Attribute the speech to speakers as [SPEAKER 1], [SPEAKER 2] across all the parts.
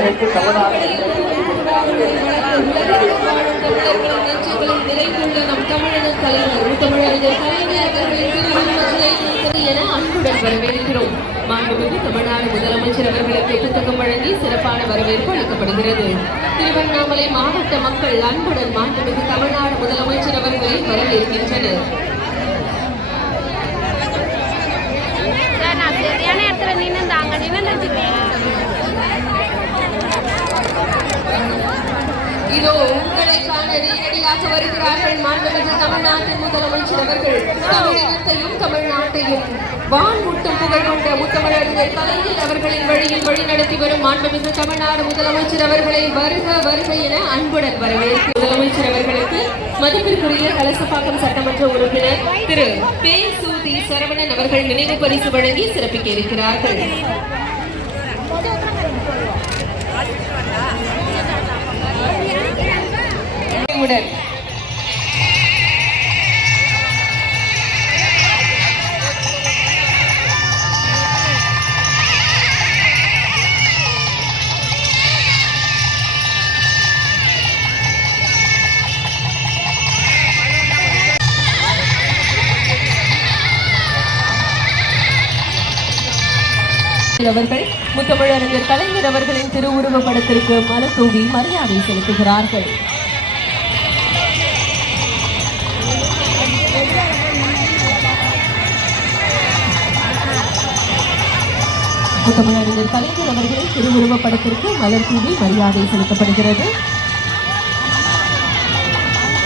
[SPEAKER 1] வெள்ளை மாலைக்கு
[SPEAKER 2] என வரவேற்கிறோம் மாண்புமிகு தமிழ்நாடு முதலமைச்சர் அவர்களுக்கு புத்தகம் வழங்கி சிறப்பான வரவேற்பு அளிக்கப்படுகிறது. திருவண்ணாமலை மாவட்ட மக்கள் அன்புடன் மாண்புமிகு தமிழ்நாடு முதலமைச்சர் இதோ உங்களை நேரடியாக வருகிறார்கள் மாண்புமிகு தமிழ்நாட்டின் முதலமைச்சர் அவர்கள் தமிழகத்தையும் தமிழ்நாட்டையும் வான்முட்டும் புகழ் கொண்ட முத்தமிழர்கள் கலைஞர் அவர்களின் வழியில் வழிநடத்தி வரும் மாண்புமிகு தமிழ்நாடு முதலமைச்சர் அவர்களை வருக வருக என அன்புடன் வரவேற்கும் முதலமைச்சர் அவர்களுக்கு மதிப்பிற்குரிய கலசப்பாக்கம் சட்டமன்ற உறுப்பினர் திரு பே சூதி சரவணன் அவர்கள் நினைவு பரிசு வழங்கி சிறப்பிக்க இருக்கிறார்கள். அவர்கள் முத்தமிழறிஞர் கலைஞர் அவர்களின் திருவுருவ படத்திற்கு மலத்தூவி மரியாதை செலுத்துகிறார்கள். முத்தமிழறிஞர் கலைஞர் அவர்களின் திருவுருவ படத்திற்கு மலர் தூவி மரியாதை செலுத்தப்படுகிறது.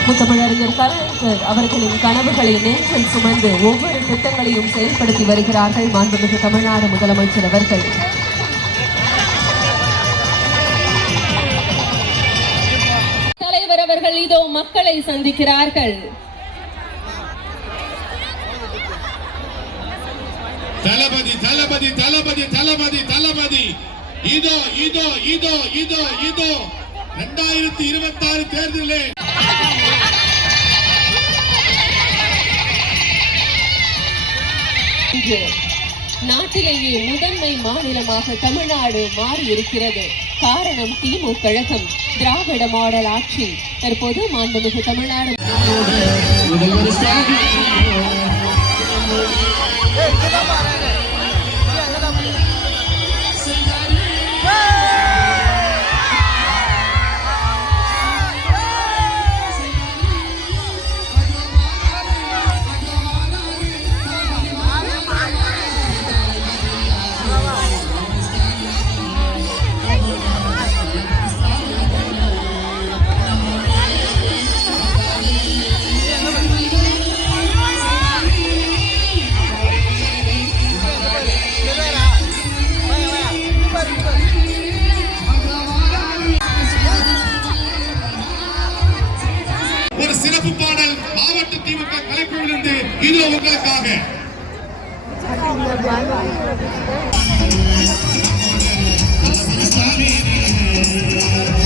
[SPEAKER 2] முத்தமிழறிஞர் கலைஞர் அவர்களின் கனவுகளை நேற்றில் சுமந்து ஒவ்வொரு திட்டங்களையும் செயல்படுத்தி வருகிறார்கள் மாண்புமிகு தமிழ்நாடு முதலமைச்சர் அவர்கள். தலைவர் அவர்கள் இதோ மக்களை சந்திக்கிறார்கள்.
[SPEAKER 3] தளபதி தளபதி தளபதி தளபதி தளபதி. இதோ இதோ இதோ இதோ இதோ. ரெண்டாயிரத்தி இருபத்தி ஆறு தேர்தலில்
[SPEAKER 2] இன்று நாட்டிலேயே முதன்மை மாநிலமாக தமிழ்நாடு மாறி இருக்கிறது காரணம் திமுக கழகம். திராவிட மாடல் ஆட்சி. தற்போது மாண்புமிகு தமிழ்நாடு.
[SPEAKER 3] உங்களுக்காக Thank you.